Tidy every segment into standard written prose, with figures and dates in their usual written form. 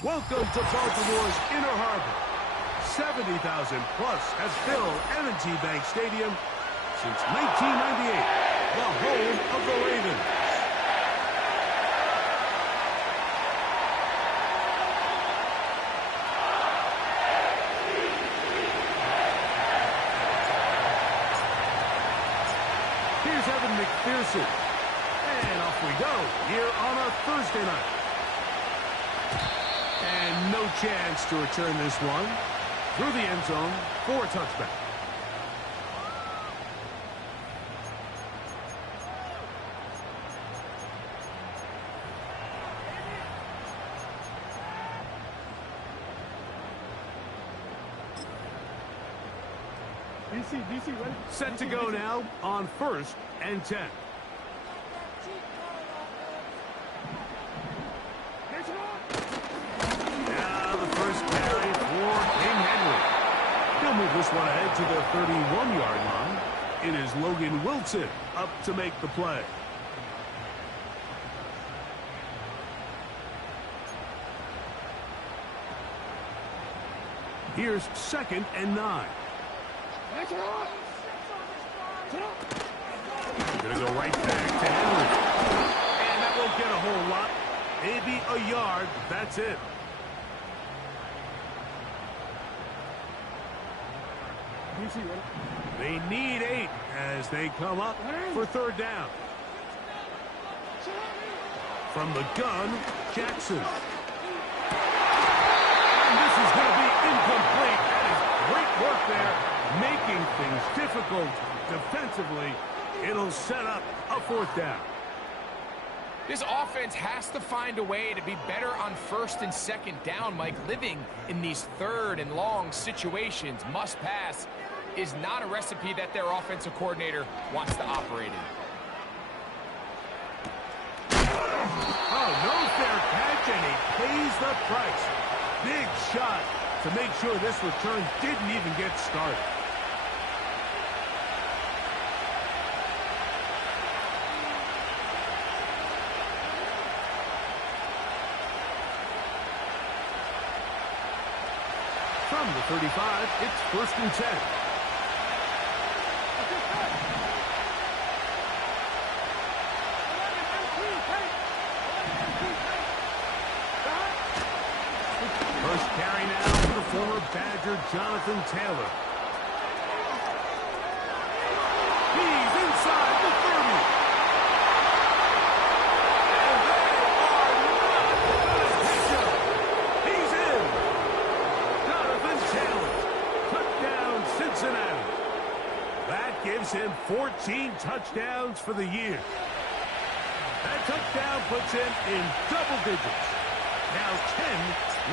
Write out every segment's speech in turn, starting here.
Welcome to Baltimore's Inner Harbor. 70,000 plus has filled M&T Bank Stadium since 1998, the home of the Ravens. Here's Evan McPherson. And off we go here on a Thursday night. And no chance to return this one through the end zone for a touchback. DC, ready? Set to go now on 1st and 10. Now the first carry for King Henry. He'll move this one ahead to the 31-yard line. It is Logan Wilson up to make the play. Here's 2nd and 9. Gonna go right back to Henry. And that won't get a whole lot. Maybe a yard. That's it. They need 8 as they come up for 3rd down. From the gun, Jackson. And this is going to be incomplete. That is great work there, making things difficult defensively. It'll set up a 4th down. This offense has to find a way to be better on 1st and 2nd down, Mike. Living in these 3rd and long situations, must pass, is not a recipe that their offensive coordinator wants to operate in. Oh, no fair catch, and he pays the price. Big shot to make sure this return didn't even get started. From the 35, it's 1st and 10. First carry now for the former Badger, Jonathan Taylor. He's inside the 30. And they are not going to catch him. He's in. Jonathan Taylor. Touchdown, Cincinnati. That gives him 14 touchdowns for the year. That touchdown puts him in double digits. Now 10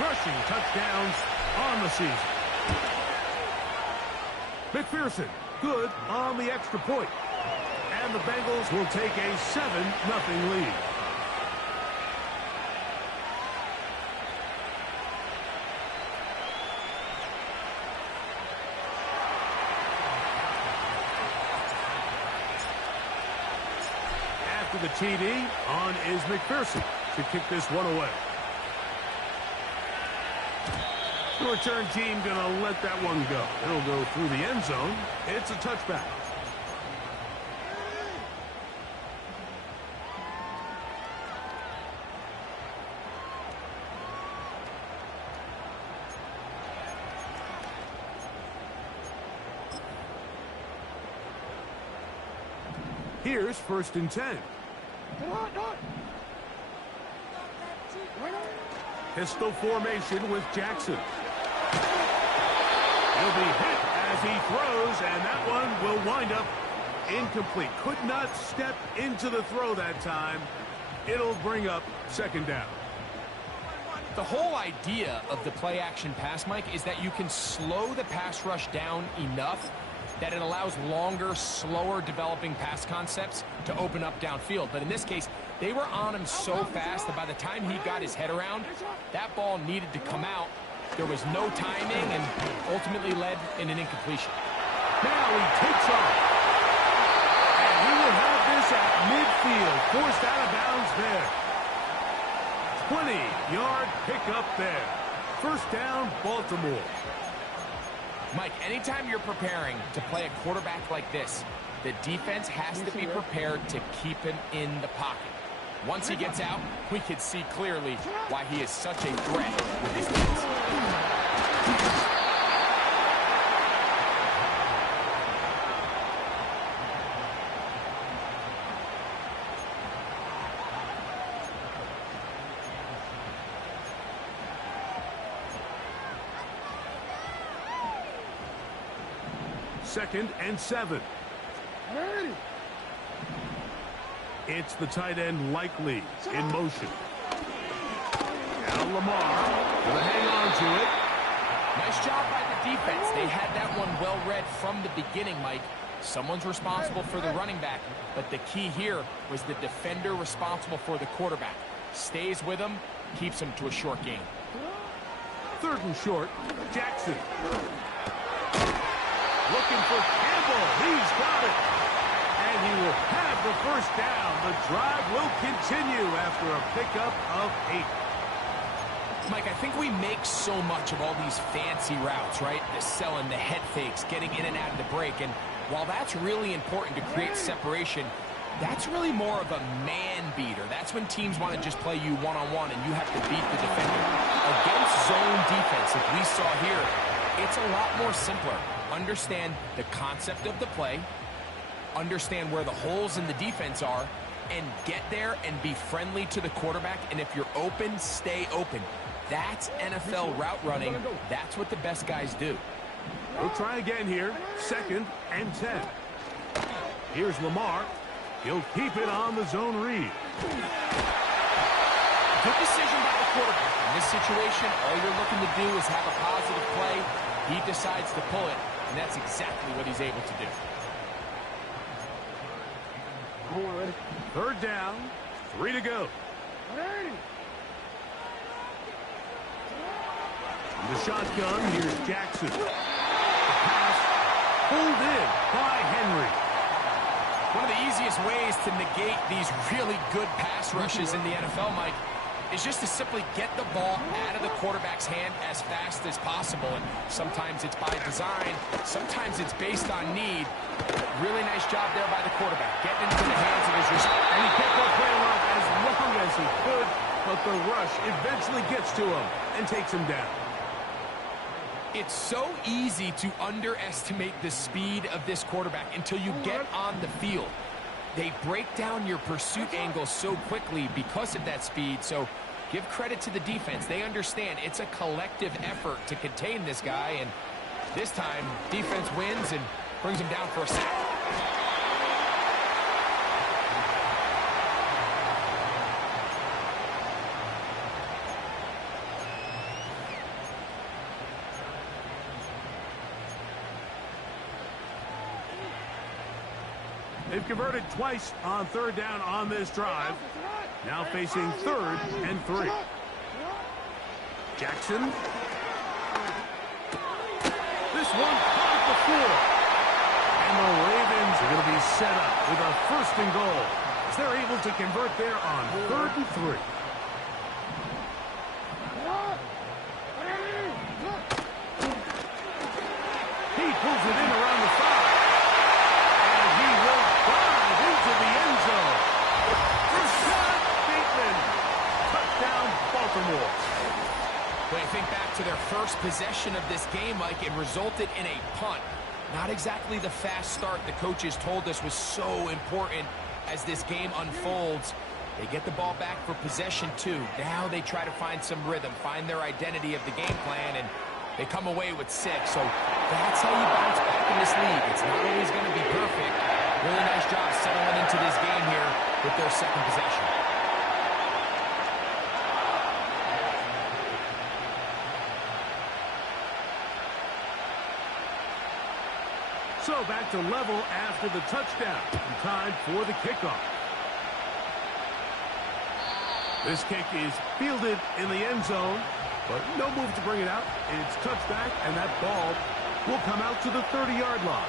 rushing touchdowns on the season. McPherson, good on the extra point. And the Bengals will take a 7-0 lead. After the TD, on is McPherson to kick this one away. The return team going to let that one go. It'll go through the end zone. It's a touchback. Here's 1st and 10. Pistol formation with Jackson. He'll be hit as he throws, and that one will wind up incomplete. Could not step into the throw that time. It'll bring up 2nd down. The whole idea of the play-action pass, Mike, is that you can slow the pass rush down enough that it allows longer, slower developing pass concepts to open up downfield. But in this case, they were on him so fast that by the time he got his head around, that ball needed to come out. There was no timing and ultimately led in an incompletion. Now he takes off. And we will have this at midfield. Forced out of bounds there. 20-yard pickup there. preparing to play a quarterback like this, the defense has to be prepared to keep him in the pocket. Once he gets out, we can see clearly why he is such a threat with his legs. Second and 7. It's the tight end Likely in motion. Now Lamar going to hang on to it. Nice job by the defense. They had that one well read from the beginning, Mike. Someone's responsible for the running back, but the key here was the defender responsible for the quarterback. Stays with him, keeps him to a short gain. Third and short, Jackson. Looking for Campbell. He's got it. And he will have the first down. The drive will continue after a pickup of 8. Mike, I think we make so much of all these fancy routes, right? The selling, the head fakes, getting in and out of the break. And while that's really important to create separation, that's really more of a man beater. That's when teams want to just play you one-on-one and you have to beat the defender. Against zone defense, like we saw here, it's a lot more simpler. Understand the concept of the play, understand where the holes in the defense are, and get there and be friendly to the quarterback. And if you're open, stay open. That's NFL route running. That's what the best guys do. We'll try again here. Second and 10. Here's Lamar. He'll keep it on the zone read. Good decision by the quarterback. In this situation, all you're looking to do is have a positive play. He decides to pull it, and that's exactly what he's able to do. Third down, 3 to go. In the shotgun, here's Jackson. The pass pulled in by Henry. One of the easiest ways to negate these really good pass rushes in the NFL, Mike, is just to simply get the ball out of the quarterback's hand as fast as possible. And sometimes it's by design, sometimes it's based on need. Really nice job there by the quarterback, getting into the hands of his receiver. And he kept that play alive as long as he could, but the rush eventually gets to him and takes him down. It's so easy to underestimate the speed of this quarterback until you get on the field. They break down your pursuit angles so quickly because of that speed, so give credit to the defense. They understand it's a collective effort to contain this guy, and this time, defense wins and brings him down for a sack. They've converted twice on third down on this drive. Now facing third and 3. Jackson. This one caught the floor. And the Ravens are going to be set up with a first and goal as they're able to convert there on third and 3. He pulls it in around the 5. When I think back to their first possession of this game, Mike, it resulted in a punt. Not exactly the fast start the coaches told us was so important as this game unfolds. They get the ball back for possession 2. Now they try to find some rhythm, find their identity of the game plan, and they come away with 6. So that's how you bounce back in this league. It's not always going to be perfect. Really nice job settling into this game here with their second possession. So back to level after the touchdown. Time for the kickoff. This kick is fielded in the end zone, but no move to bring it out. It's touchback, and that ball will come out to the 30-yard line.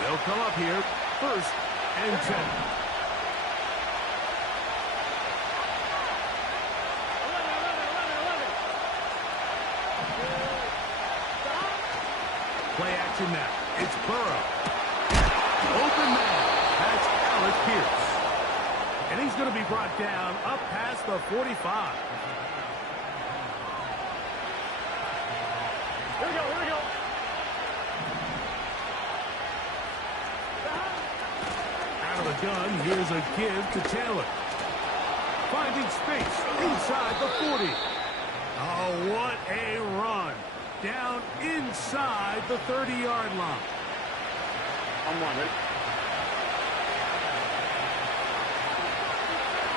They'll come up here, first and 10. Play action now. It's Burrow. Open man. That's Alec Pierce. And he's going to be brought down up past the 45. Here we go, here we go. Out of the gun, here's a give to Taylor. Finding space inside the 40. Oh, what a run. Down inside the 30-yard line. I'm one, right?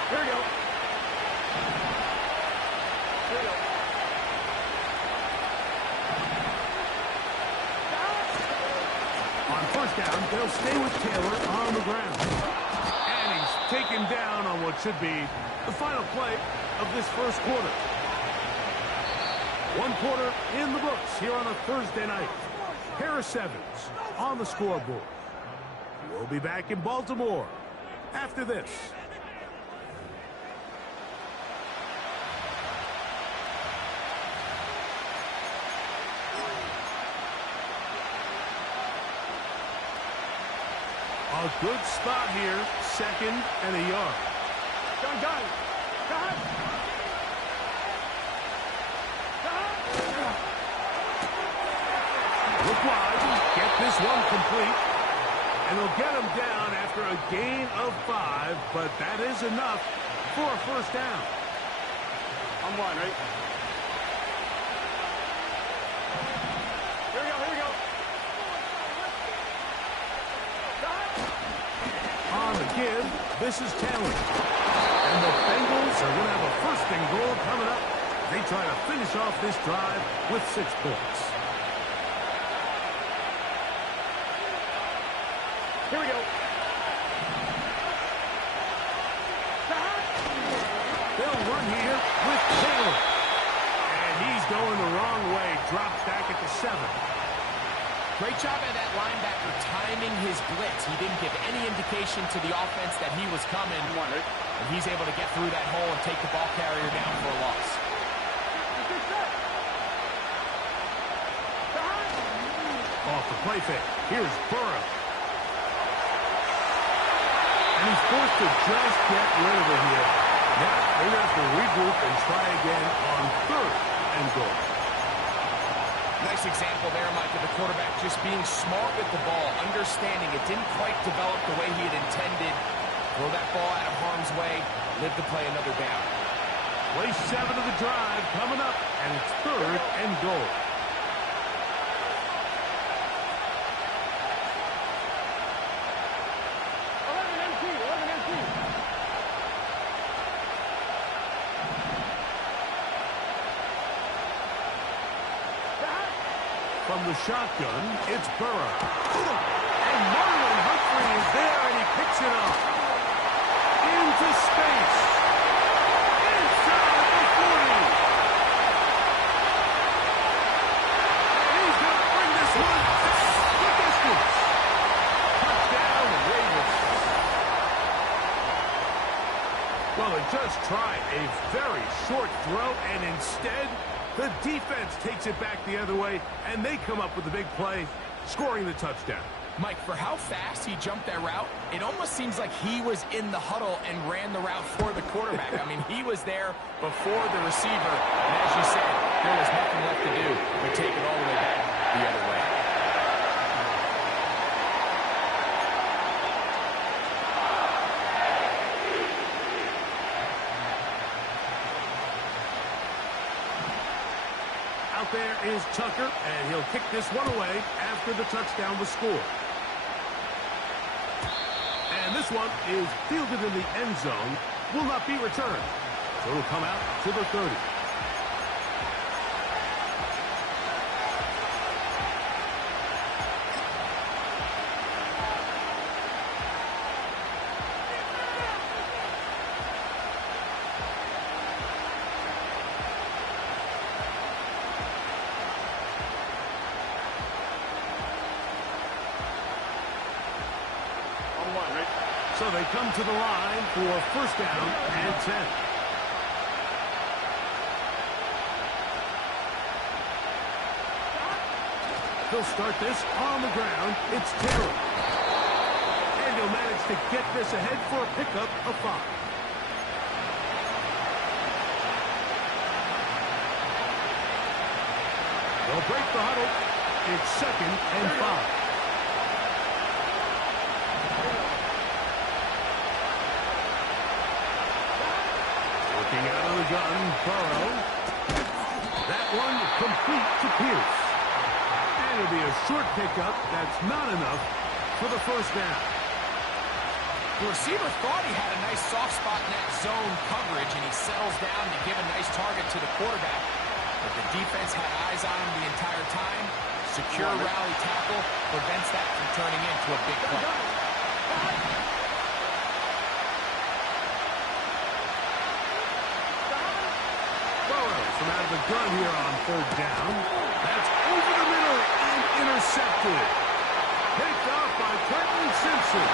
Here we go. Here we go. On first down, they'll stay with Taylor on the ground. And he's taken down on what should be the final play of this first quarter. One quarter in the books here on a Thursday night. Harris Evans on the scoreboard. We'll be back in Baltimore after this. A good spot here, 2nd and a yard. Gun. Look wide, get this one complete, and they'll get him down after a gain of 5, but that is enough for a first down. I'm one, right? Here we go. On the give, this is Taylor. And the Bengals are going to have a first and goal coming up. They try to finish off this drive with 6 points. Here we go. They'll run here with Taylor. And he's going the wrong way. Dropped back at the 7. Great job by that linebacker timing his blitz. He didn't give any indication to the offense that he was coming. And he's able to get through that hole and take the ball carrier down for a loss. Off the play fake. Here's Burrow. And he's forced to just get rid of it here. Now they're going to have to regroup and try again on 3rd and goal. Nice example there, Mike, of the quarterback just being smart with the ball, understanding it didn't quite develop the way he had intended. Throw that ball out of harm's way, live to play another down. Play 7 of the drive coming up, and it's 3rd and goal. From the shotgun, it's Burrow. And Marlon Humphrey is there, and he picks it up. Into space. Inside the 40. And he's going to bring this one the distance. Touchdown, Ravens. Well, they just tried a very short throw, and instead the defense takes it back the other way, and they come up with the big play, scoring the touchdown. Mike, for how fast he jumped that route, it almost seems like he was in the huddle and ran the route for the quarterback. I mean, he was there before the receiver, and as you said, there was nothing left to do but take it all the way back the other way. Out there is Tucker, and he'll kick this one away after the touchdown was scored. And this one is fielded in the end zone, will not be returned. So it'll come out to the 30. So they come to the line for first down and 10. He'll start this on the ground. It's Taylor. And he'll manage to get this ahead for a pickup of 5. They'll break the huddle. It's 2nd and 5. Working out of the gun, Burrow. That one complete to Pierce. And it'll be a short pickup. That's not enough for the first down. The receiver thought he had a nice soft spot in that zone coverage, and he settles down to give a nice target to the quarterback. But the defense had eyes on him the entire time. Secure rally tackle prevents that from turning into a big play. Burrow from out of the gun here on 3rd down. That's over the middle and intercepted. Picked off by Clinton Simpson.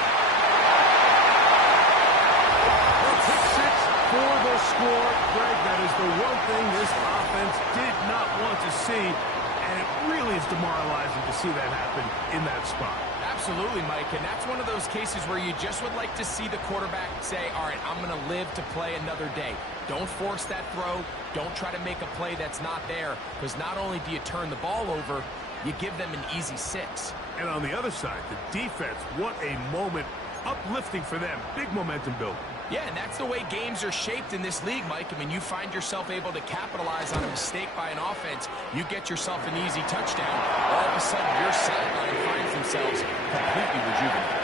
Pick 6 for the score. Greg, that is the one thing this offense did not want to see, and it really is demoralizing to see that happen in that spot. Absolutely, Mike, and that's one of those cases where you just would like to see the quarterback say, all right, I'm going to live to play another day. Don't force that throw. Don't try to make a play that's not there, because not only do you turn the ball over, you give them an easy 6. And on the other side, the defense, what a moment. Uplifting for them. Big momentum building. Yeah, and that's the way games are shaped in this league, Mike. I mean, you find yourself able to capitalize on a mistake by an offense. You get yourself an easy touchdown. All of a sudden, your sideline finds themselves completely rejuvenated.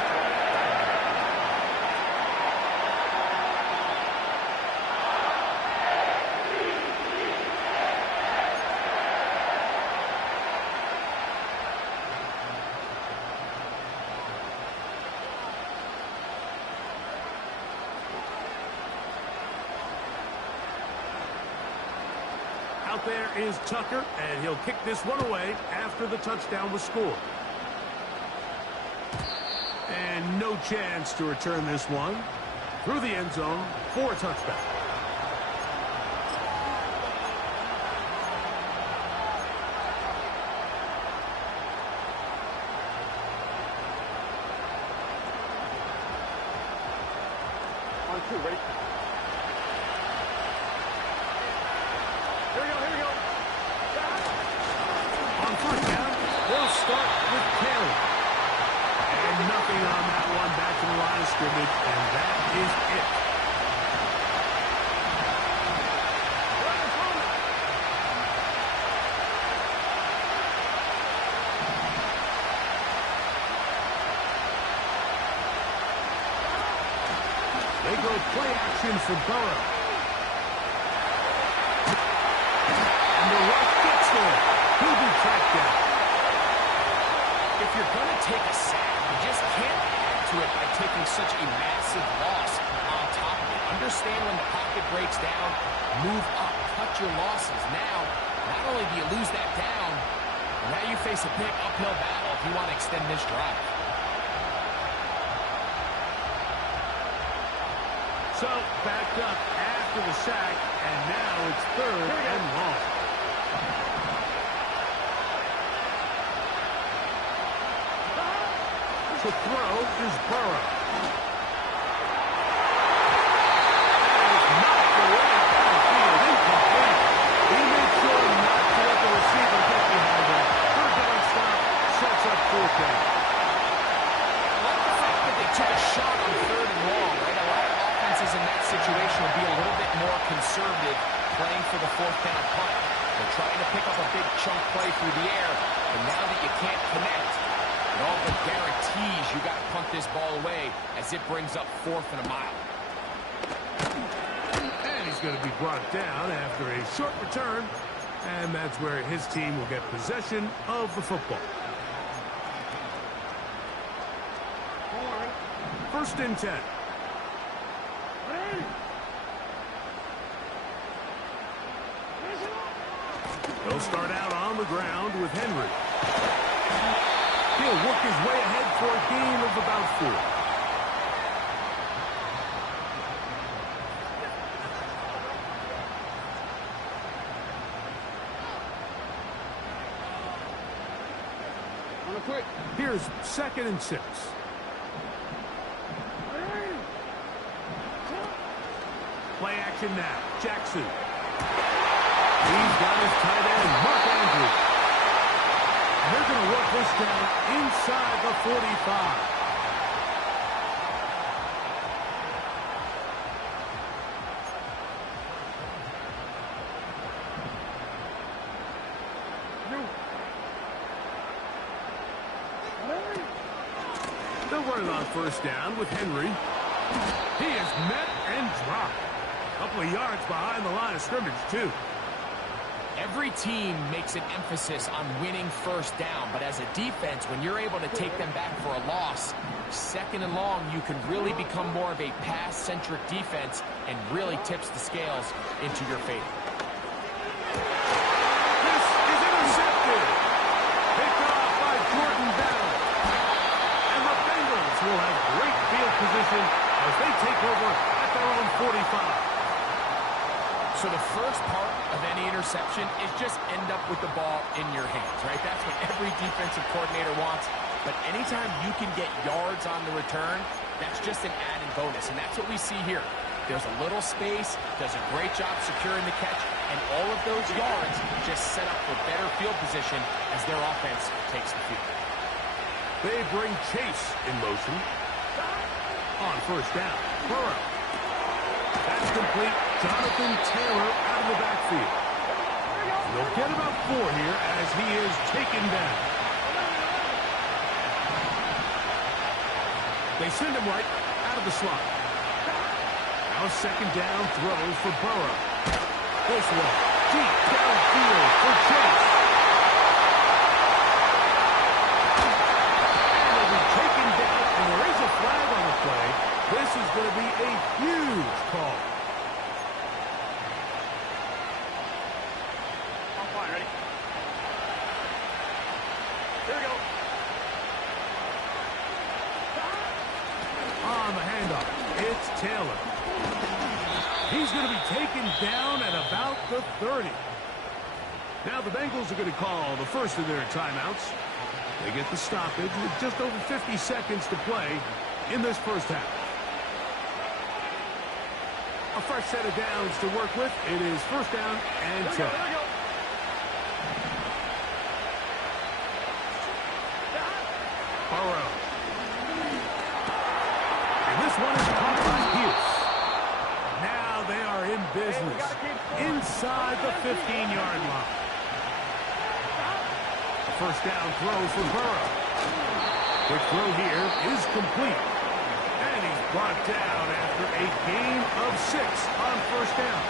Out there is Tucker, and he'll kick this one away after the touchdown was scored. And no chance to return this one through the end zone for a touchdown. On 2, ready? Here we go. On 1st down, they'll start with Taylor. And nothing on that one, back to the line of scrimmage, and that is it. They go play action for Burrow. And the rush gets there. He'll be tracked down. If you're going to take a sack, you just can't add to it by taking such a massive loss on top of it. Understand when the pocket breaks down, move up, cut your losses. Now, not only do you lose that down, now you face a big uphill battle if you want to extend this drive. So, backed up after the sack, and now it's 3rd and long. To throw is Burrow. That is knocked away downfield, incomplete. He made sure not to let the receiver get behind him. 3rd down stop sets up 4th down. I like the fact that they took a shot on 3rd and long, right? A lot of offenses in that situation will be a little bit more conservative playing for the 4th down punt. They're trying to pick up a big chunk play through the air, but now that you can't connect, it all but guarantees you got to punt this ball away as it brings up 4th and a mile. And he's going to be brought down after a short return, and that's where his team will get possession of the football. 1st and 10. He'll start out on the ground with Henry. He'll work his way ahead for a gain of about 4. Gotta quit. Here's 2nd and 6. Play action now. Jackson. He's got his tight end, Mark Andrews. They're going to work this down inside the 45. They're running on 1st down with Henry. He is met and dropped. A couple of yards behind the line of scrimmage, too. Every team makes an emphasis on winning 1st down, but as a defense, when you're able to take them back for a loss, 2nd and long, you can really become more of a pass-centric defense and really tips the scales into your favor. This is intercepted. Picked off by Jordan Bell. And the Bengals will have great field position as they take over at their own 45. So the first part of any interception is just end up with the ball in your hands, right? That's what every defensive coordinator wants. But anytime you can get yards on the return, that's just an added bonus. And that's what we see here. There's a little space, does a great job securing the catch, and all of those yards just set up for better field position as their offense takes the field. They bring Chase in motion. On 1st down, Burrow. That's complete. Jonathan Taylor out of the backfield. They'll get about 4 here as he is taken down. They send him right out of the slot. Now 2nd down throws for Burrow. This one deep downfield for Chase. And he'll be taken down, and there is a flag on the play. This is going to be a huge call. I'm fine, ready? Here we go. On the handoff, it's Taylor. He's going to be taken down at about the 30. Now the Bengals are going to call the first of their timeouts. They get the stoppage with just over 50 seconds to play in this 1st half. A fresh set of downs to work with. It is 1st down and 10. Here we go. Burrow. And this one is caught by Hughes. Now they are in business inside the 15-yard line. The 1st down throw for Burrow. Quick throw here is complete. And he's brought down after a gain of 6 on 1st down.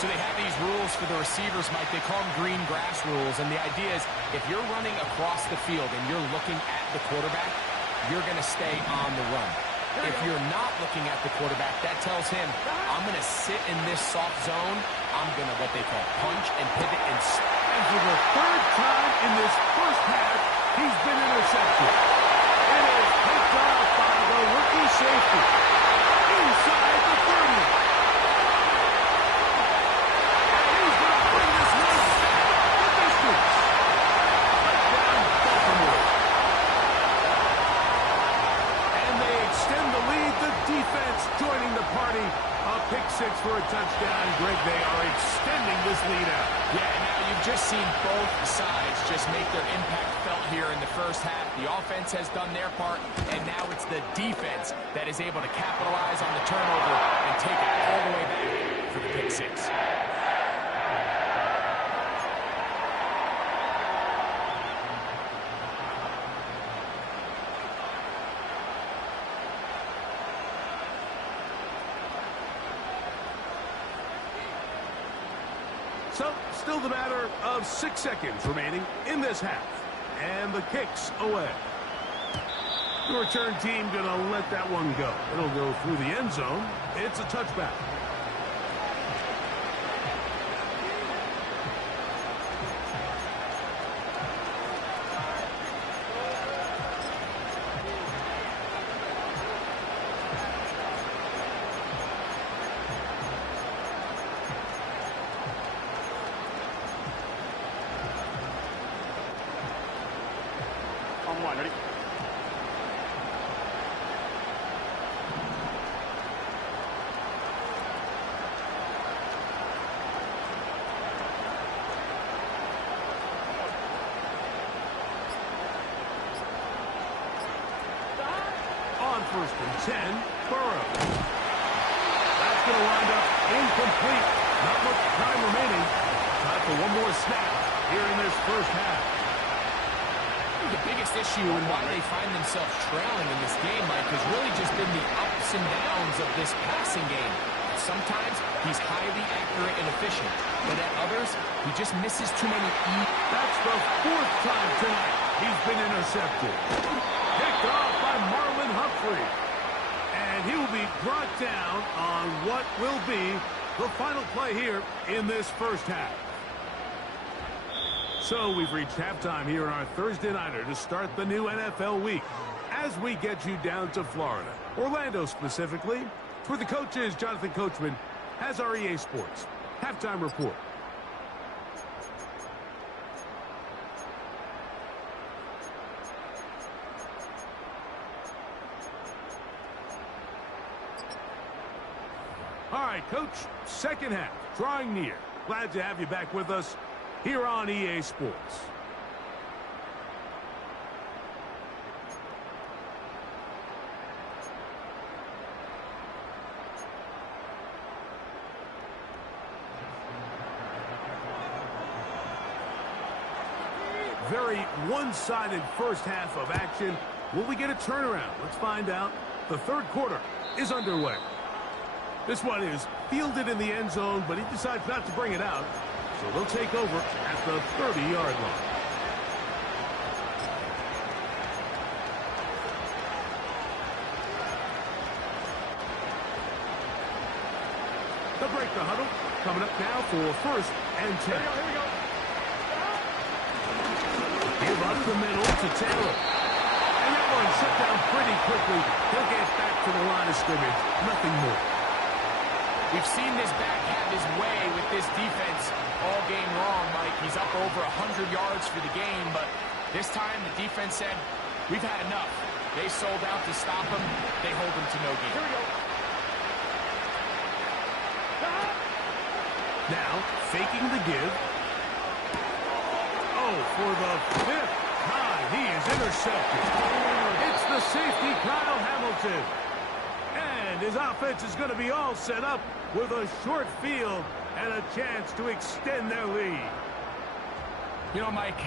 So they have these rules for the receivers, Mike. They call them green grass rules. And the idea is if you're running across the field and you're looking at the quarterback, you're going to stay on the run. If you're not looking at the quarterback, that tells him, I'm going to sit in this soft zone. I'm going to what they call punch and pivot and for the 3rd time in this 1st half, he's been intercepted. It is picked off by the rookie safety inside the 30. And he's going to bring this one the distance. Touchdown, Baltimore. And they extend the lead. The defense joining the party. A pick 6 for a touchdown. Greg, they are extending this lead out. Yeah, and now you've just seen both sides just make their impact felt here in the 1st half. The offense has done their part, and now it's the defense that is able to capitalize on the turnover and take it all the way back for the pick 6. So, still the matter of 6 seconds remaining in this half. And the kick's away. The return team going to let that one go. It'll go through the end zone. It's a touchback. first and 10. Burrow. That's going to wind up incomplete. Not much time remaining. Time for one more snap here in this first half. The biggest issue and why they find themselves trailing in this game, Mike, has really just been the ups and downs of this passing game. Sometimes he's highly accurate and efficient, but at others, he just misses too many That's the fourth time tonight he's been intercepted. Picked off by Marlon Humphrey. And he will be brought down on what will be the final play here in this first half. So we've reached halftime here in our Thursday Nighter to start the new NFL week as we get you down to Florida, Orlando specifically. For the coaches, Jonathan Coachman has our EA Sports halftime report. All right, Coach, second half, drawing near. Glad to have you back with us here on EA Sports. Very one-sided first half of action. Will we get a turnaround? Let's find out. The third quarter is underway. This one is fielded in the end zone, but he decides not to bring it out. So they'll take over at the 30-yard line. They'll break the huddle. Coming up now for first and 10. Here we go. Give up the middle to Taylor. And that one shut down pretty quickly. He'll get back to the line of scrimmage. Nothing more. We've seen this back have his way with this defense all game long, Mike. He's up over 100 yards for the game, but this time the defense said, we've had enough. They sold out to stop him. They hold him to no gain. Here we go. Now, faking the give. Oh, for the fifth time, he is intercepted. It's the safety, Kyle Hamilton. And his offense is going to be all set up with a short field and a chance to extend their lead. You know, Mike,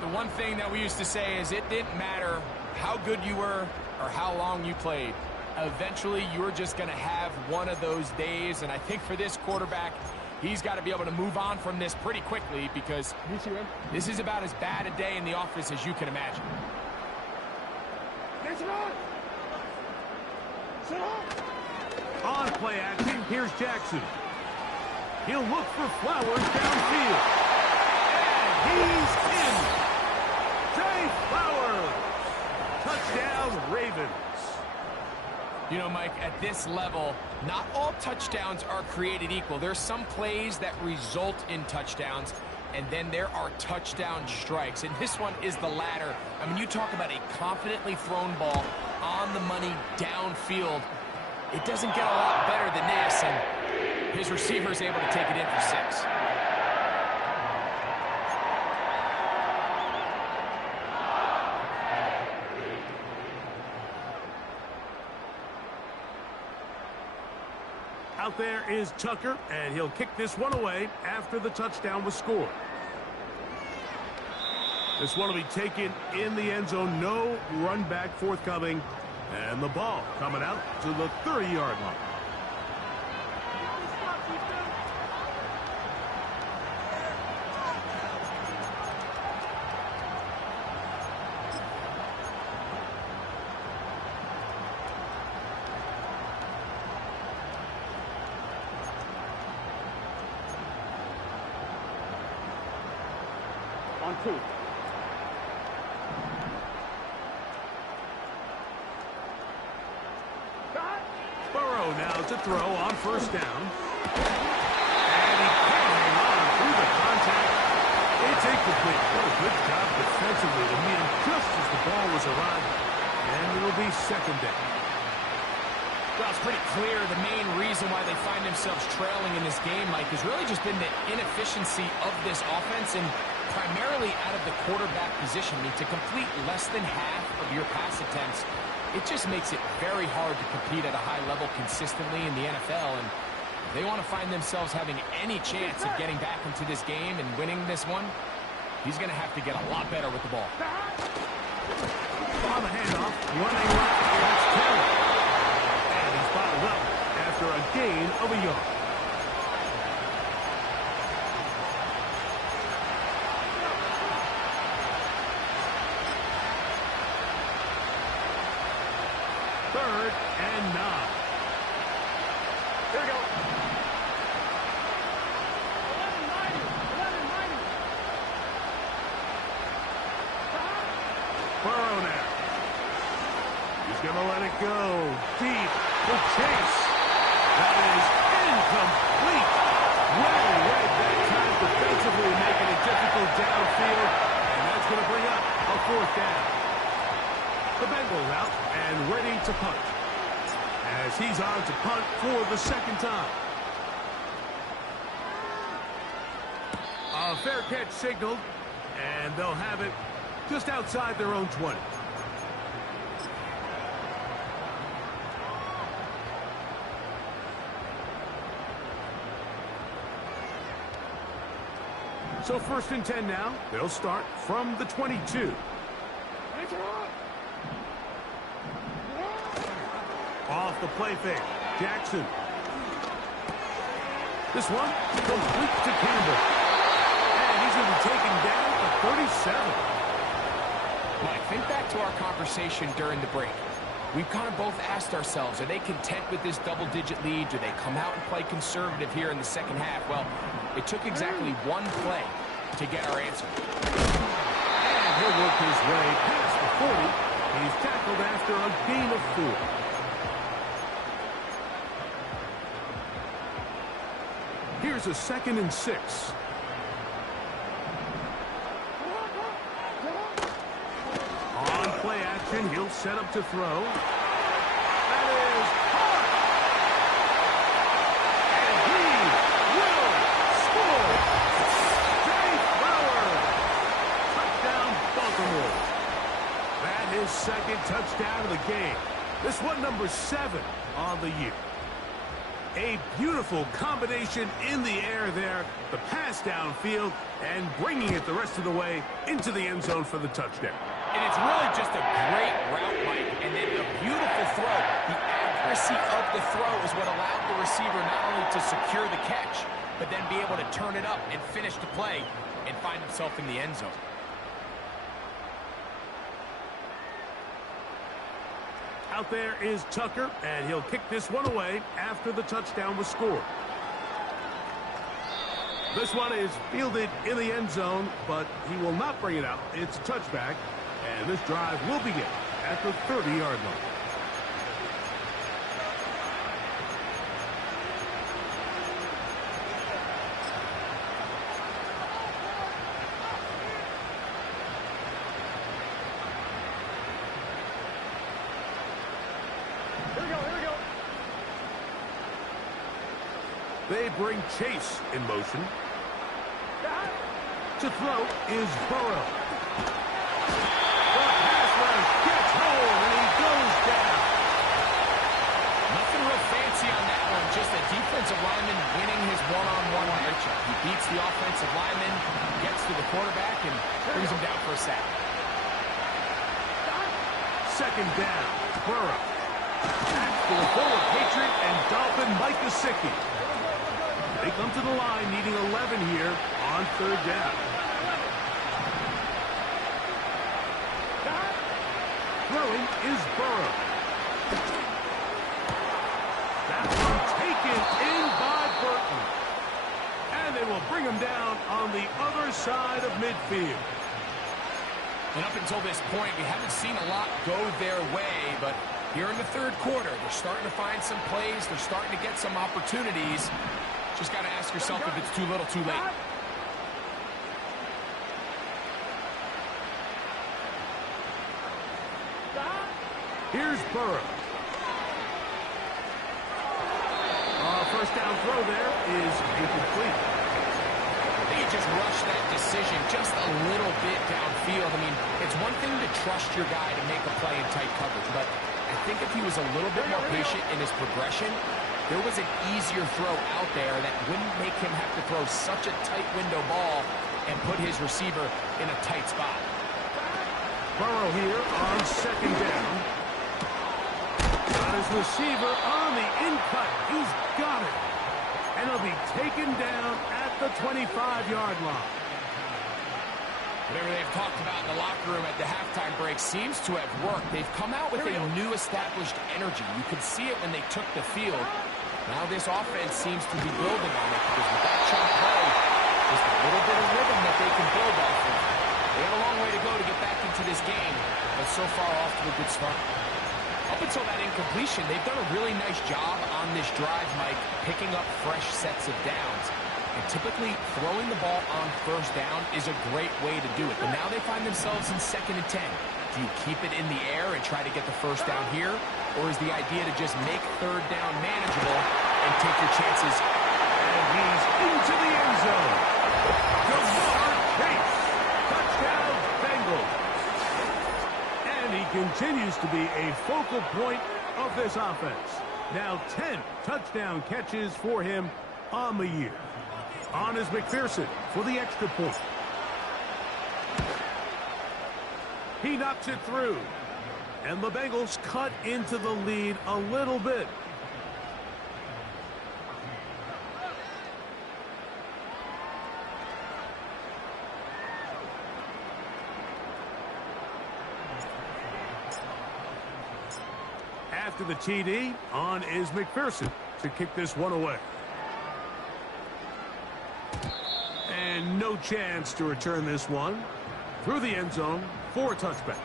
the one thing that we used to say is it didn't matter how good you were or how long you played. Eventually, you're just going to have one of those days, and I think for this quarterback, he's got to be able to move on from this pretty quickly because this is about as bad a day in the office as you can imagine. On play action, here's Jackson. He'll look for Flowers downfield. And he's in. Zay Flowers. Touchdown, Ravens. You know, Mike, at this level, not all touchdowns are created equal. There's some plays that result in touchdowns, and then there are touchdown strikes. And this one is the latter. I mean, you talk about a confidently thrown ball on the money downfield. It doesn't get a lot better than this, and his receiver is able to take it in for 6. Out there is Tucker, and he'll kick this one away after the touchdown was scored. This one will be taken in the end zone. No run back forthcoming. And the ball coming out to the 30-yard line. On 2. Burrow now to throw on first down. And he can't hang on through the contact. It's incomplete. What a good job defensively to meet him just as the ball was arriving. And it'll be second down. Well, it's pretty clear the main reason why they find themselves trailing in this game, Mike, has really just been the inefficiency of this offense and primarily out of the quarterback position. I mean, to complete less than half of your pass attempts, it just makes it very hard to compete at a high level consistently in the NFL. And if they want to find themselves having any chance of getting back into this game and winning this one, he's going to have to get a lot better with the ball. On the handoff, running left, that's Taylor. And he's bottled up after a gain of a yard. Third and 9. Here we go. Burrow now. He's going to let it go. Deep for Chase. That is incomplete. Well read that time defensively, making it difficult downfield. And that's going to bring up a 4th down. The Bengals out and ready to punt. As he's on to punt for the 2nd time. A fair catch signaled, and they'll have it just outside their own 20. So 1st and 10 now. They'll start from the 22. Off the play fake. Jackson. This one complete to Campbell. And he's going to be taken down at 37. Mike, think back to our conversation during the break. We've kind of both asked ourselves, are they content with this double-digit lead? Do they come out and play conservative here in the 2nd half? Well, it took exactly one play to get our answer. And he'll work his way past the 40. He's tackled after a gain of 4. Here's a 2nd and 6. On play action, he'll set up to throw. That is hard. And he will score. Jay Flowers. Touchdown, Baltimore. That is 2nd touchdown of the game. This one number 7 on the year. A beautiful combination in the air there. The pass downfield and bringing it the rest of the way into the end zone for the touchdown. And it's really just a great route, Mike, and then a beautiful throw. The accuracy of the throw is what allowed the receiver not only to secure the catch, but then be able to turn it up and finish the play and find himself in the end zone. Out there is Tucker, and he'll kick this one away after the touchdown was scored. This one is fielded in the end zone, but he will not bring it out. It's a touchback, and this drive will begin at the 30-yard line. They bring Chase in motion. To throw is Burrow. The pass rush gets home, and he goes down. Nothing real fancy on that one, just a defensive lineman winning his one-on-one matchup. He beats the offensive lineman, gets to the quarterback, and brings him down for a sack. 2nd down, Burrow. Back to the former Patriot and Dolphin Mike Gesicki. They come to the line needing 11 here on 3rd down. Throwing is Burrow. That one taken in by Burton. And they will bring him down on the other side of midfield. And up until this point, we haven't seen a lot go their way, but here in the 3rd quarter, they're starting to find some plays. They're starting to get some opportunities. Just got to ask yourself if it's too little, too late. Here's Burrow. first down throw there is incomplete. I think he just rushed that decision just a little bit downfield. I mean, it's one thing to trust your guy to make a play in tight coverage, but I think if he was a little bit more patient in his progression, there was an easier throw out there that wouldn't make him have to throw such a tight window ball and put his receiver in a tight spot. Burrow here on second down. Got his receiver on the in-cut. He's got it. And he'll be taken down at the 25-yard line. Whatever they've talked about in the locker room at the halftime break seems to have worked. They've come out with a new established energy. You could see it when they took the field. Now this offense seems to be building on it because with that chunk play, just a little bit of rhythm that they can build off of. They have a long way to go to get back into this game, but so far off to a good start. Up until that incompletion, they've done a really nice job on this drive, Mike, picking up fresh sets of downs. And typically, throwing the ball on first down is a great way to do it. But now they find themselves in 2nd and 10. Do you keep it in the air and try to get the first down here? Or is the idea to just make 3rd down manageable and take your chances? And he's into the end zone. Jamar Chase. Touchdown, Bengals. And he continues to be a focal point of this offense. Now 10 touchdown catches for him on the year. On is McPherson for the extra point. He knocks it through. And the Bengals cut into the lead a little bit. After the TD, on is McPherson to kick this one away. And no chance to return this one through the end zone for a touchback.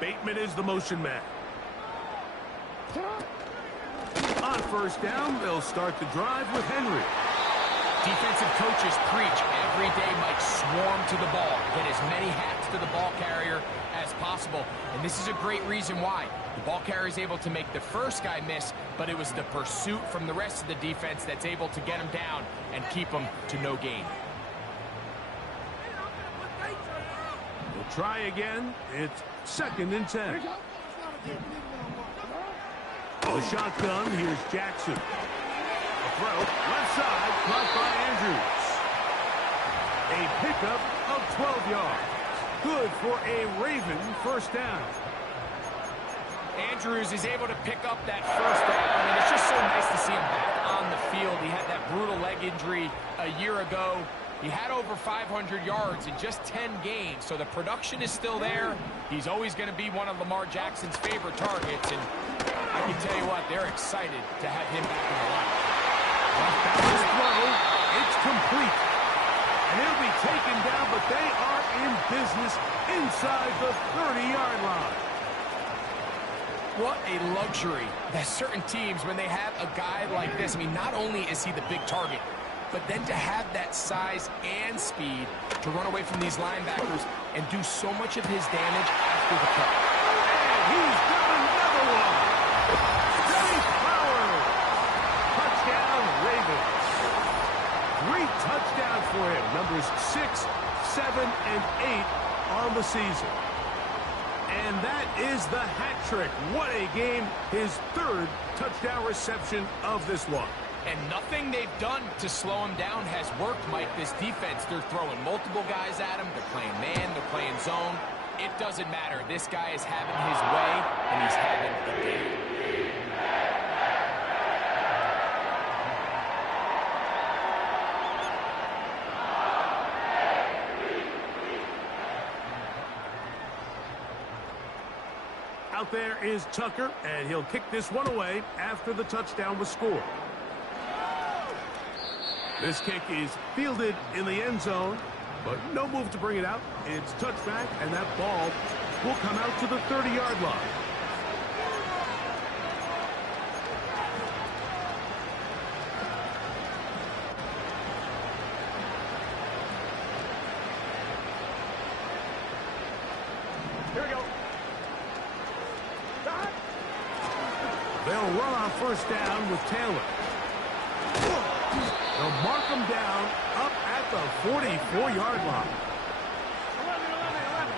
Bateman is the motion man. On first down, they'll start the drive with Henry. Defensive coaches preach every day, Mike, swarm to the ball. Get as many hats to the ball carrier as possible. And this is a great reason why. The ball carrier is able to make the first guy miss, but it was the pursuit from the rest of the defense that's able to get him down and keep him to no gain. We'll try again. It's 2nd and 10. The shotgun, here's Jackson. A throw, left side, caught by Andrews. A pickup of 12 yards. Good for a Raven first down. Andrews is able to pick up that first down, and it's just so nice to see him back on the field. He had that brutal leg injury a year ago. He had over 500 yards in just 10 games, so the production is still there. He's always going to be one of Lamar Jackson's favorite targets, and I can tell you what, they're excited to have him back in the line. Balance throw, it's complete. And he'll be taken down, but they are in business inside the 30-yard line. What a luxury that certain teams, when they have a guy like this, I mean, not only is he the big target, but then to have that size and speed to run away from these linebackers and do so much of his damage after the cut. And he's got another one. Steady power. Touchdown, Ravens. 3 touchdowns for him. Numbers 6, 7, and 8 on the season. And that is the hat trick. What a game. His 3rd touchdown reception of this one. And nothing they've done to slow him down has worked, Mike. This defense, they're throwing multiple guys at him. They're playing man, they're playing zone. It doesn't matter. This guy is having his way, and he's having a day. Out there is Tucker, and he'll kick this one away after the touchdown was scored. This kick is fielded in the end zone, but no move to bring it out. It's touchback, and that ball will come out to the 30-yard line. They'll run on first down with Taylor. They'll mark him down up at the 44-yard line. 11.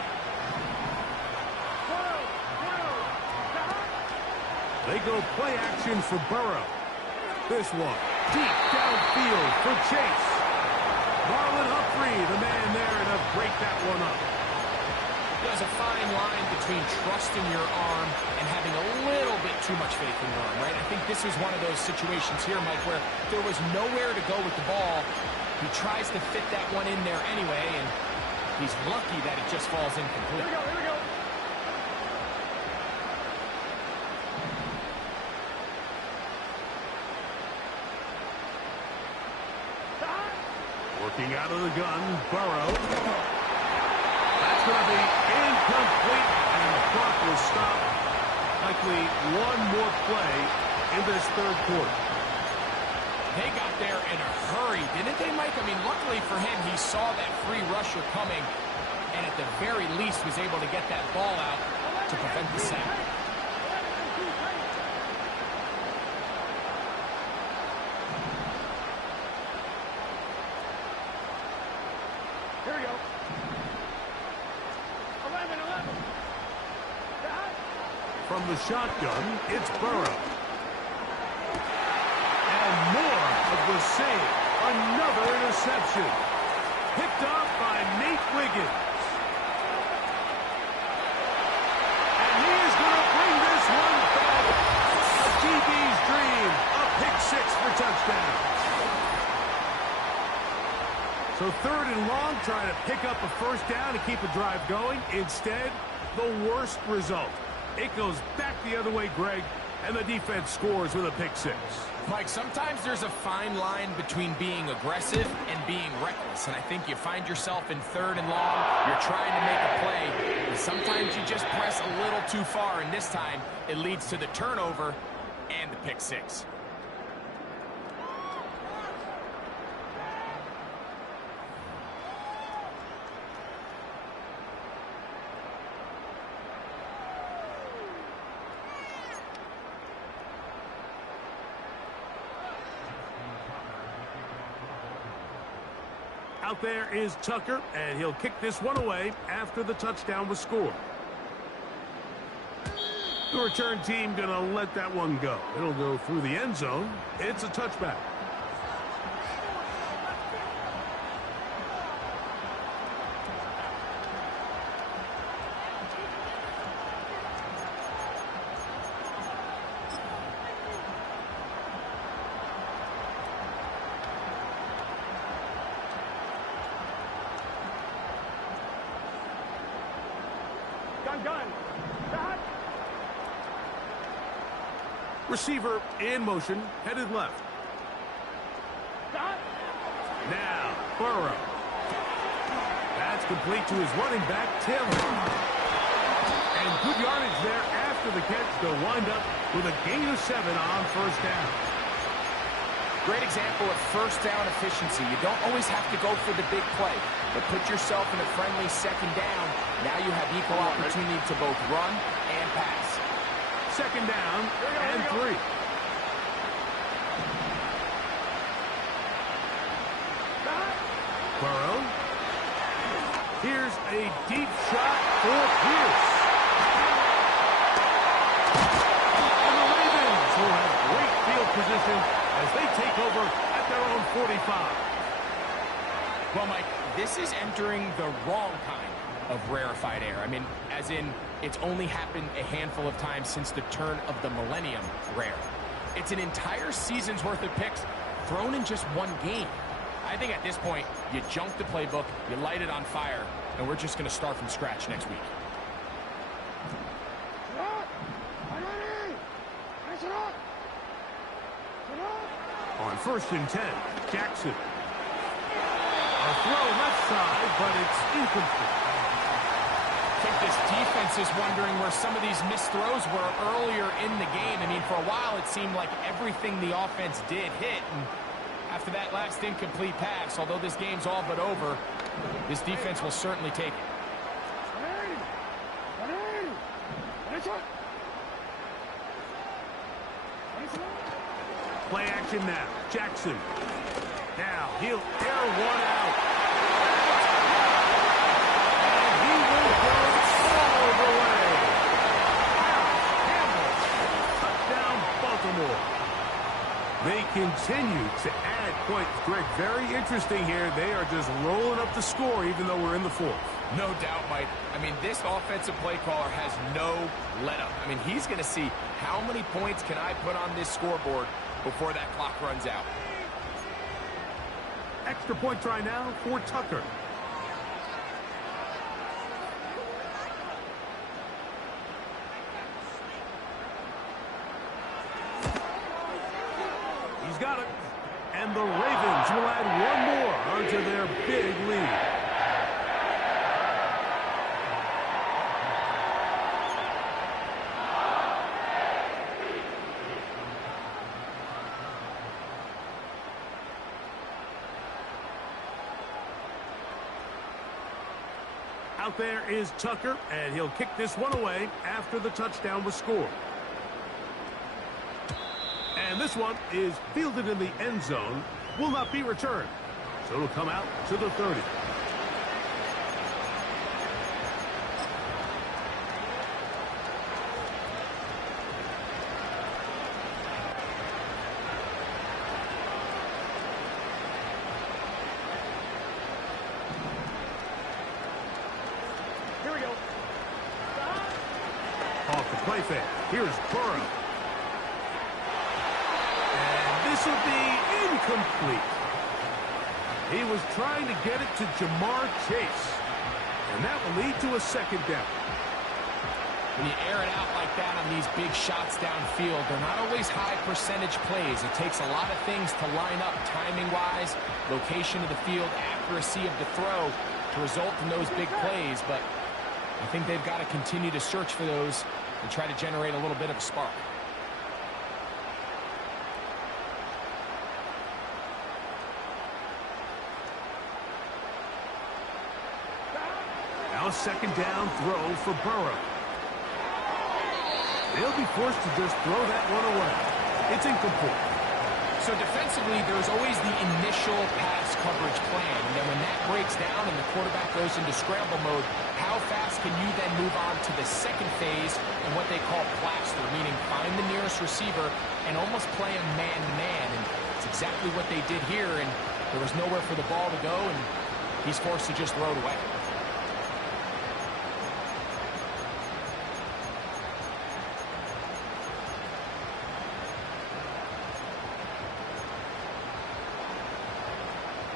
They go play action for Burrow. This one, deep downfield for Chase. Marlon Humphrey, the man there to break that one up. There's a fine line between trusting your arm and having a little bit too much faith in your arm, right? I think this was one of those situations here, Mike, where there was nowhere to go with the ball. He tries to fit that one in there anyway, and he's lucky that it just falls incomplete. Here we go. Working out of the gun, Burrow. That's going to be incomplete, and the clock will stop. Likely one more play in this third quarter. They got there in a hurry, didn't they, Mike? I mean, luckily for him, he saw that free rusher coming, and at the very least was able to get that ball out to prevent the sack. Here we go. 11. From the shotgun, it's Burrow. And more of the same. Another interception. Picked off by Nate Wiggins. And he is going to bring this one back. A DB's dream. A pick six for touchdown. So third and long, trying to pick up a first down to keep a drive going. Instead, the worst result. It goes back the other way, Greg, and the defense scores with a pick six. Mike, sometimes there's a fine line between being aggressive and being reckless, and I think you find yourself in third and long, you're trying to make a play, and sometimes you just press a little too far, and this time it leads to the turnover and the pick six. Out there is Tucker, and he'll kick this one away after the touchdown was scored. The return team going to let that one go. It'll go through the end zone. It's a touchback. Gun. Receiver in motion, headed left. Now, Burrow. That's complete to his running back, Taylor. And good yardage there after the catch. They'll wind up with a gain of 7 on first down. Great example of first down efficiency. You don't always have to go for the big play, but put yourself in a friendly second down. Now you have equal opportunity to both run and pass. Second down and 3. Burrow. Here's a deep shot for Pierce. And the Ravens will have great field position as they take over at their own 45. Well, Mike, this is entering the wrong kind of rarefied air. I mean, as in, it's only happened a handful of times since the turn of the millennium rare. It's an entire season's worth of picks thrown in just one game. I think at this point, you junk the playbook, you light it on fire, and we're just going to start from scratch next week. On first and 10, Jackson. A throw left side, but it's incomplete. I think this defense is wondering where some of these missed throws were earlier in the game. I mean, for a while, it seemed like everything the offense did hit. And after that last incomplete pass, although this game's all but over, this defense will certainly take it. Play action now. Jackson. Now he'll air one out. And he will go all the way. Touchdown, Baltimore. They continue to add points. Greg, very interesting here. They are just rolling up the score even though we're in the fourth. No doubt, Mike. I mean, this offensive play caller has no let-up. I mean, he's going to see how many points can I put on this scoreboard before that clock runs out. Extra point try now for Tucker. He's got it. And the Ravens will add one more onto their big lead. Out there is Tucker, and he'll kick this one away after the touchdown was scored. And this one is fielded in the end zone, will not be returned. So it'll come out to the 30. Here we go. Off the play fake. Here's Burrow. This will be incomplete. He was trying to get it to Jamar Chase. And that will lead to a second down. When you air it out like that on these big shots downfield, they're not always high percentage plays. It takes a lot of things to line up timing-wise, location of the field, accuracy of the throw to result in those big plays. But I think they've got to continue to search for those and try to generate a little bit of a spark. Now a second down throw for Burrow. They'll be forced to just throw that one away. It's incomplete. So defensively, there's always the initial pass coverage plan. And then when that breaks down and the quarterback goes into scramble mode, how fast can you then move on to the second phase and what they call plaster, meaning find the nearest receiver and almost play him man-to-man. And it's exactly what they did here, and there was nowhere for the ball to go, and he's forced to just throw it away.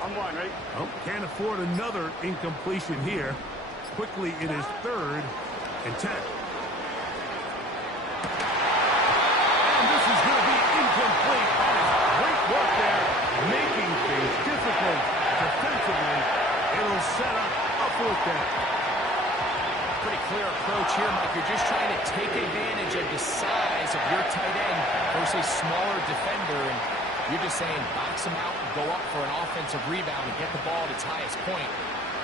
I'm one, right? Oh, can't afford another incompletion here. Quickly, it is 3rd and 10. And this is going to be incomplete. That is great work there, making things difficult defensively. It'll set up a 4th down. Pretty clear approach here, Mike. You're just trying to take advantage of the size of your tight end versus a smaller defender, and you're just saying box him out and go up for an offensive rebound and get the ball at its highest point.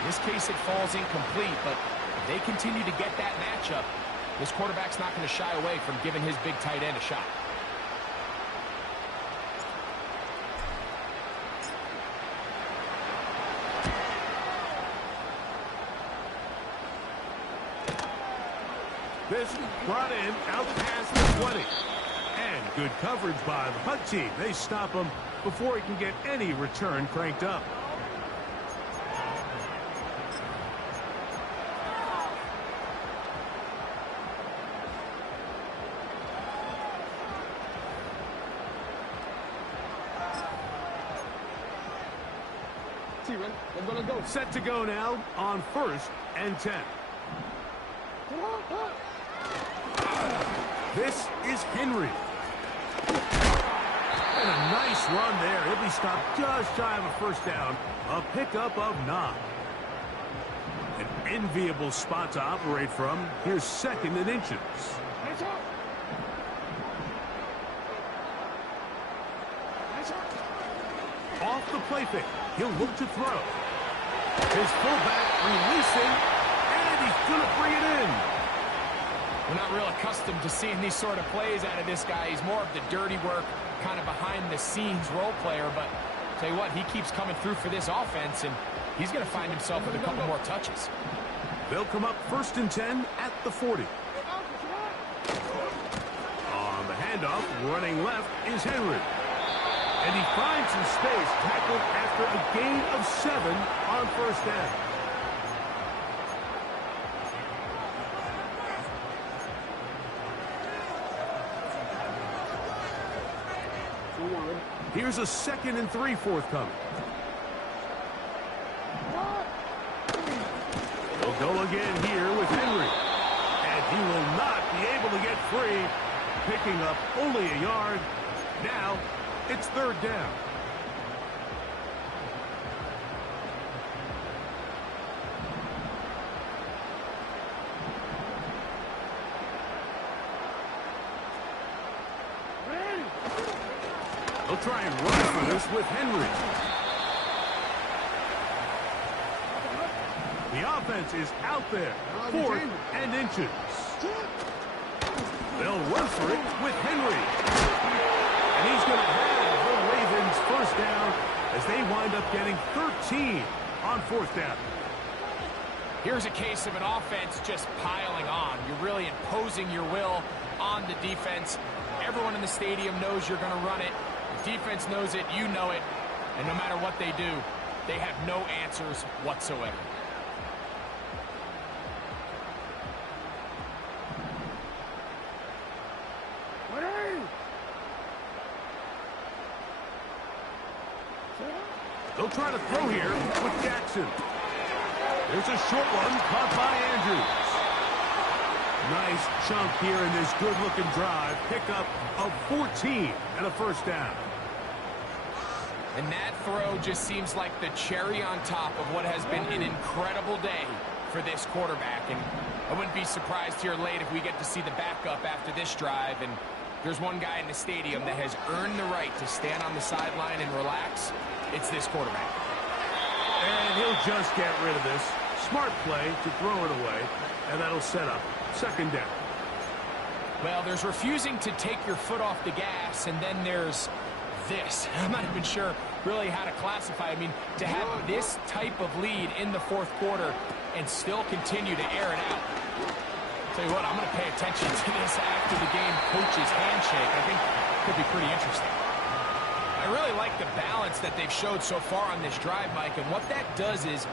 In this case, it falls incomplete, but if they continue to get that matchup, this quarterback's not going to shy away from giving his big tight end a shot. This brought in out past the 20. And good coverage by the punt team. They stop him before he can get any return cranked up. I'm gonna go. Set to go now on 1st and 10. This is Henry. And a nice run there. He'll be stopped just shy of a 1st down. A pickup of 9. An enviable spot to operate from. Here's 2nd and inches. Off the play fake. He'll look to throw. His fullback releasing. And he's going to bring it in. We're not real accustomed to seeing these sort of plays out of this guy. He's more of the dirty work, kind of behind-the-scenes role player. But tell you what, he keeps coming through for this offense, and he's going to find himself with a couple more touches. They'll come up 1st and 10 at the 40. On the handoff, running left is Henry. And he finds some space, tackled after a gain of 7 on 1st down. Here's a 2nd and 3 forthcoming. They'll go again here with Henry. And he will not be able to get free, picking up only a yard. Now, it's 3rd down. They'll try and run for this with Henry. The offense is out there, 4th and inches. They'll run for it with Henry. And he's going to have the Ravens 1st down as they wind up getting 13 on 4th down. Here's a case of an offense just piling on. You're really imposing your will on the defense. Everyone in the stadium knows you're going to run it. The defense knows it, you know it, and no matter what they do, they have no answers whatsoever. They'll try to throw here with Jackson. There's a short one caught by Andrews. Nice chunk here in this good-looking drive. Pickup of 14 and a 1st down. And that throw just seems like the cherry on top of what has been an incredible day for this quarterback. And I wouldn't be surprised here late if we get to see the backup after this drive. And there's one guy in the stadium that has earned the right to stand on the sideline and relax. It's this quarterback. And he'll just get rid of this. Smart play to throw it away. And that'll set up 2nd down. Well, there's refusing to take your foot off the gas, and then there's this. I'm not even sure really how to classify. I mean, to have this type of lead in the 4th quarter and still continue to air it out. Tell you what, I'm going to pay attention to this after the game coach's handshake. I think it could be pretty interesting. I really like the balance that they've showed so far on this drive, Mike, and what that does is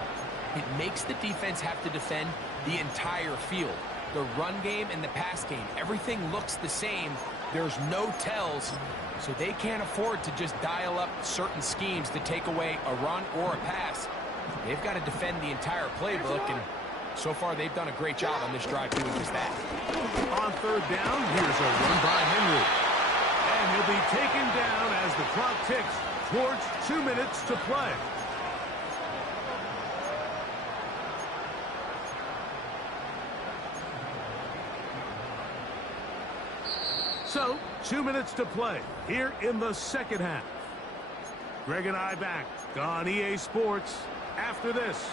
it makes the defense have to defend the entire field. The run game and the pass game, everything looks the same. There's no tells, so they can't afford to just dial up certain schemes to take away a run or a pass. They've got to defend the entire playbook, and so far they've done a great job on this drive doing just that. On 3rd down, here's a run by Henry. And he'll be taken down as the clock ticks towards 2 minutes to play. So, 2 minutes to play here in the 2nd half. Greg and I back on EA Sports after this.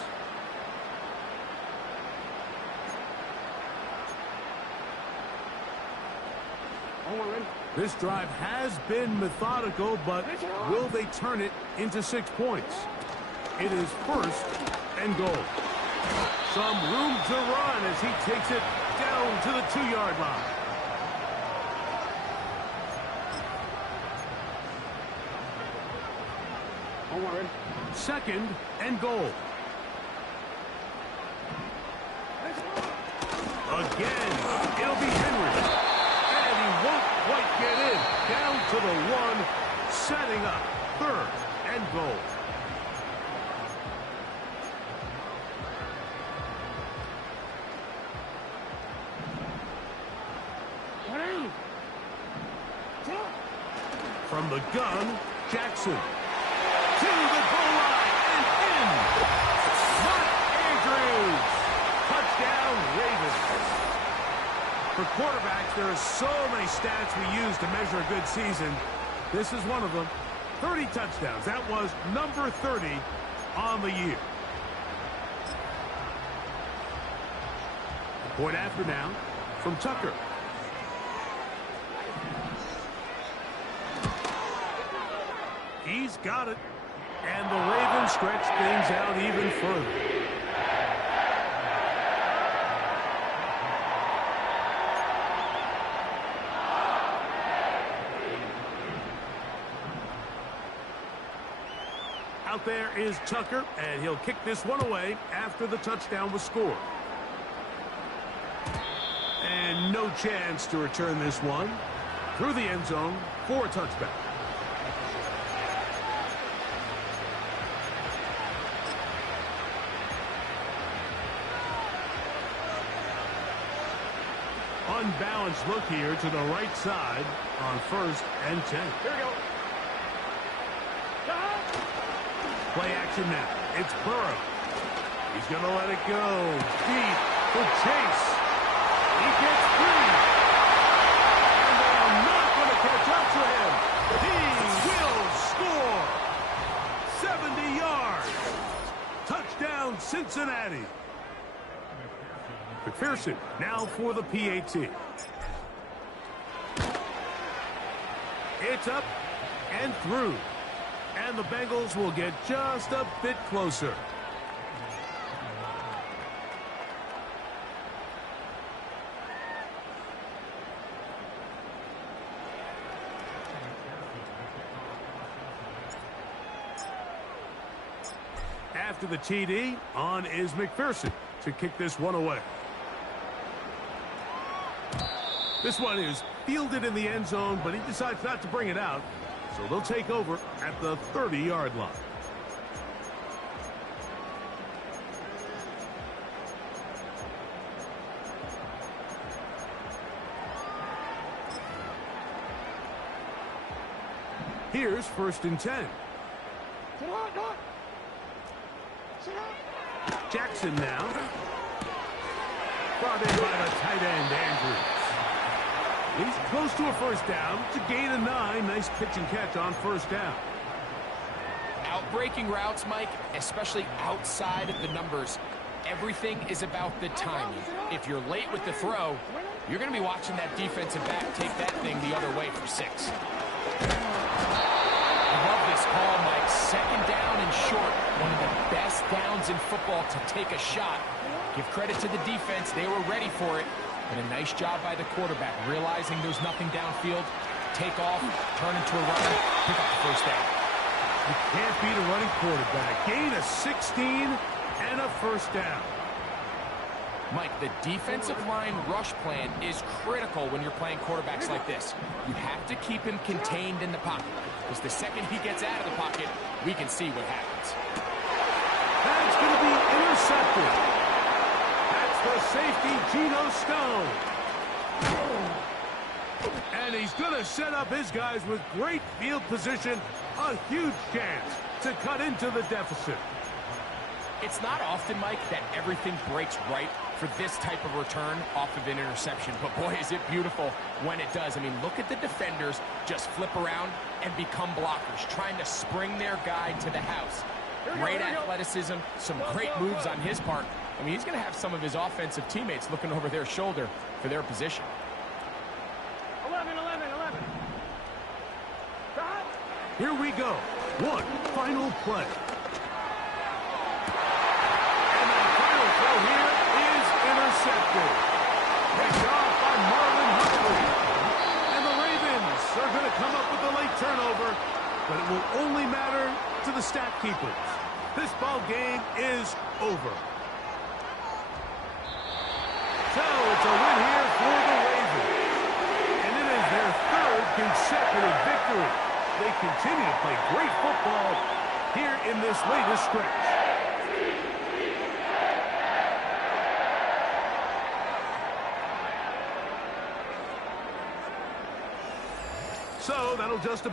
This drive has been methodical, but will they turn it into 6 points? It is 1st and goal. Some room to run as he takes it down to the 2-yard line. Second and goal. Again, it'll be Henry. And he won't quite get in. Down to the 1, setting up 3rd and goal. From the gun, Jackson. To the goal line and in. Mark Andrews. Touchdown, Ravens. For quarterbacks, there are so many stats we use to measure a good season. This is one of them. 30 touchdowns. That was number 30 on the year. Point after now. from Tucker. He's got it. And the Ravens stretch things out even further. Out there is Tucker, and he'll kick this one away after the touchdown was scored. And no chance to return this one through the end zone for a touchback. Unbalanced look here to the right side on 1st and 10. Here we go. Play action now. It's Burrow. He's going to let it go. Deep for Chase. He gets free. And they are not going to catch up to him. He will score. 70 yards. Touchdown, Cincinnati. McPherson now for the PAT. It's up and through. And the Bengals will get just a bit closer. After the TD, on is McPherson to kick this one away. This one is fielded in the end zone, but he decides not to bring it out. So they'll take over at the 30-yard line. Here's 1st and 10. Jackson now. Brought in by the tight end, Andrews. He's close to a 1st down to gain a 9. Nice pitch and catch on 1st down. Outbreaking routes, Mike, especially outside of the numbers, everything is about the timing. If you're late with the throw, you're going to be watching that defensive back take that thing the other way for 6. I love this call, Mike. 2nd down and short. One of the best downs in football to take a shot. Give credit to the defense. They were ready for it. And a nice job by the quarterback, realizing there's nothing downfield. Take off, turn into a runner, pick up the 1st down. You can't beat a running quarterback. Gain of 16 and a 1st down. Mike, the defensive line rush plan is critical when you're playing quarterbacks like this. You have to keep him contained in the pocket, because the second he gets out of the pocket, we can see what happens. That's going to be intercepted. The safety, Geno Stone. And he's going to set up his guys with great field position. A huge chance to cut into the deficit. It's not often, Mike, that everything breaks right for this type of return off of an interception. But, boy, is it beautiful when it does. I mean, look at the defenders just flip around and become blockers, trying to spring their guy to the house. Great athleticism, some great moves on his part. I mean, he's going to have some of his offensive teammates looking over their shoulder for their position. 11. Here we go. One final play. And that final throw here is intercepted. Picked off by Marlon Humphrey. And the Ravens are going to come up with a late turnover, but it will only matter to the stat keepers. This ball game is over. So it's a win here for the Ravens. And it is their 3rd consecutive victory. They continue to play great football here in this latest stretch. So that'll just about